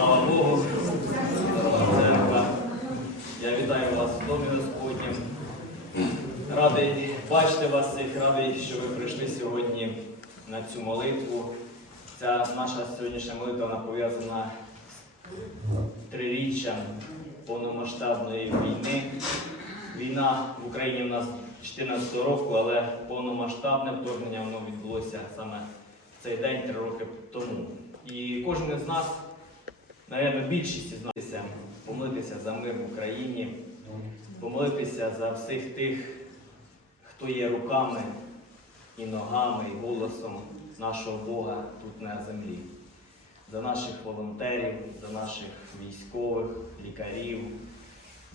Слава Богу, церква. Я вітаю вас в домі Господнім. Радий бачити вас всіх, радий, що ви прийшли сьогодні на цю молитву. Ця наша сьогоднішня молитва вона пов'язана з триріччям повномасштабної війни. Війна в Україні в нас 14 року, але повномасштабне вторгнення воно відбулося саме в цей день три роки тому. І кожен із нас, навіть більшість нас, помолитися за мир в Україні, помолитися за всіх тих, хто є руками і ногами, і голосом нашого Бога тут на землі. За наших волонтерів, за наших військових, лікарів,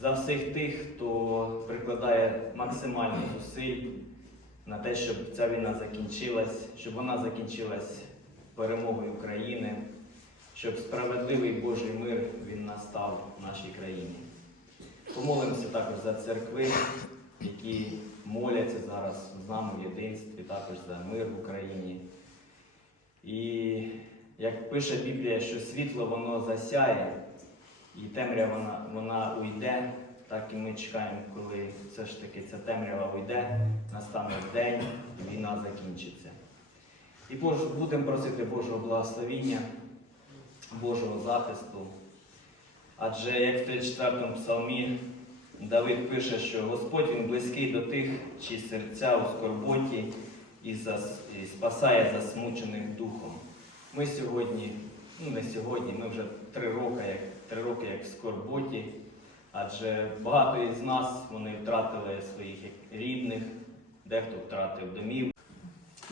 за всіх тих, хто прикладає максимально зусиль на те, щоб ця війна закінчилась, щоб вона закінчилась перемогою України, щоб справедливий Божий мир він настав в нашій країні. Помолимося також за церкви, які моляться зараз з нами в єдинстві, також за мир в Україні. І як пише Біблія, що світло воно засяє, і темрява вона, вона уйде, так і ми чекаємо, коли все ж таки ця темрява уйде, настане день, війна закінчиться. І будемо просити Божого благословіння, Божого захисту. Адже як в 34-му псалмі Давид пише, що Господь він близький до тих, чиї серця у скорботі і, спасає засмучених духом. Ми сьогодні, ну не сьогодні, ми вже три роки, як, три роки як в скорботі, адже багато із нас вони втратили своїх рідних, дехто втратив домів.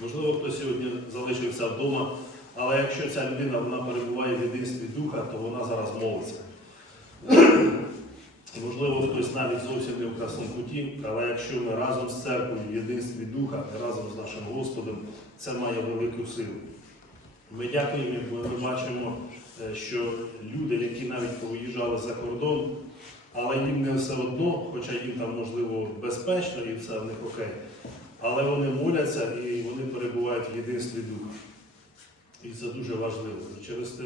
Можливо, хтось сьогодні залишився вдома, але якщо ця людина вона перебуває в єдинстві духа, то вона зараз молиться. Можливо, хтось навіть зовсім не в красному путі, але якщо ми разом з церквою в єдинстві духа, разом з нашим Господом, це має велику силу. Ми дякуємо, бо ми бачимо, е, що люди, які навіть поїжджали за кордон, але їм не все одно, хоча їм там можливо безпечно і все в них окей. Але вони моляться і вони перебувають в єдинстві духа. І це дуже важливо. Через те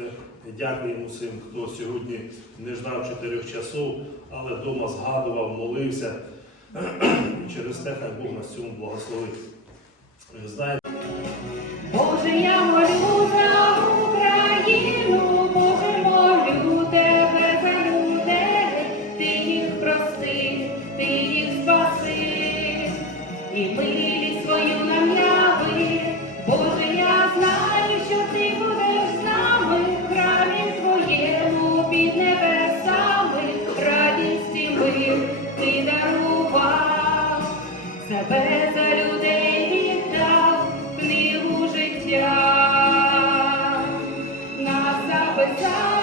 дякуємо всім, хто сьогодні не ждав чотирьох часов, але вдома згадував, молився. І через те хай Бог нас цьому благословить. Знаєте, Боже, я молю життя, нас записав.